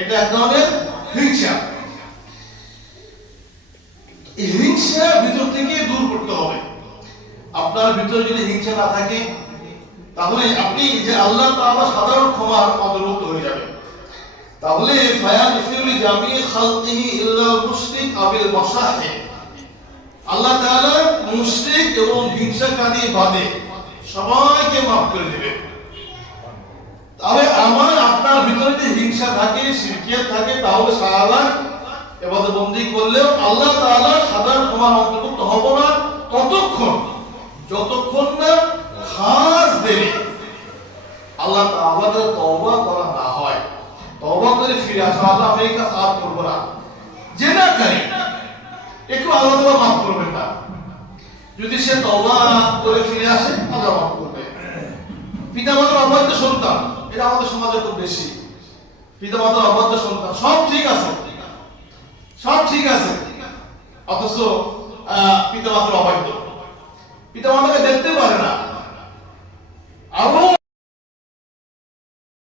এটা এক ধরনের হিংসা। এই হিংসা ভিতর থেকে দূর করতে হবে। আপনার ভিতরে যদি হিংসা না থাকে তাহলে আপনি যে আল্লাহ তাআলা সাধারণ ক্ষমার অন্তর্ভুক্ত হয়ে যাবেন। তাহলে ফায়াগফিরু লিজামিই খালকিহি ইল্লাল মুশরিক আবিল মাসাহি, আল্লাহ তাআলা মুশরিক এবং হিংসাকারী বাদে সবাইকে মাফ করে দেবেন। তাহলে আমার আপনার ভিতরে যে হিংসা থাকে, শিরকিয়াত থাকে, তাহলে সারা ইবাদত বন্দি করলেও আল্লাহ তাআলা সাধারণ ক্ষমার অন্তর্ভুক্ত হব না যতক্ষণ না খাস দেবে আল্লাহ তাআলা তওবা করা না হয়। তওবা করে ফিরে আসা, আল্লাহ আমি এই কাজ আর করব না, যে না করি একটু আল্লাহ তাআলা মাফ করবেন না। যদি সে তওবা করে ফিরে আসে আল্লাহ মাফ করবে। পিতামাতার অবাধ্য সন্তান, এটা আমাদের সমাজে খুব বেশি। পিতামাতার অবাধ্য সন্তান, সব ঠিক আছে অথচ পিতামাতার অবাধ্য, পিতামাতাকে দেখতে পারে না,